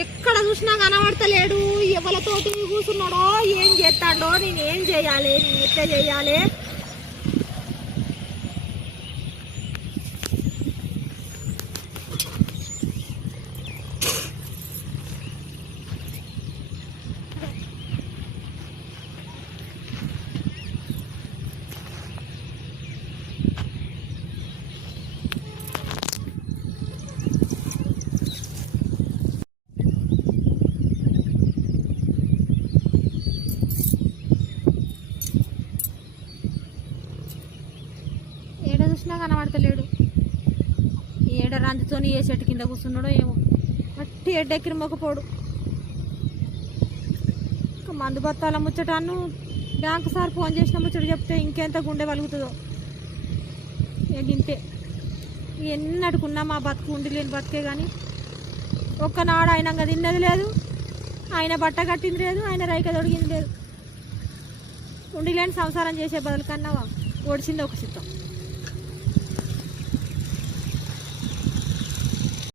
ఎక్కడ చూసినా కనబడతలేడు. ఎవరితోటి కూర్చున్నాడో, ఏం చేస్తాడో, నేను ఏం చేయాలి, నేను ఎట్లా చేయాలి? చూసినా కనబడతలేడు. ఏడ రంజుతోని ఏ చెట్టు కింద కూర్చున్నాడో ఏమో. అట్టి ఎడ్డెక్కిరి మొక్కపోడు. ఇంకా మందు బత్తాల ముచ్చటాను బ్యాంకు సార్ ఫోన్ చేసిన ముచ్చట చెప్తే ఇంకెంత గుండె వలుగుతుందో. ఇంతే ఎన్నడుకున్నా మా బతుకు ఉండి లేని బతికే. కానీ ఒక్కనాడు ఆయన తిన్నది లేదు, ఆయన బట్ట కట్టింది లేదు, ఆయన రైక దొడిగింది లేదు. ఉండి లేని సంసారం చేసే బదులు కన్నా ఒడిసింది ఒక చిత్తం.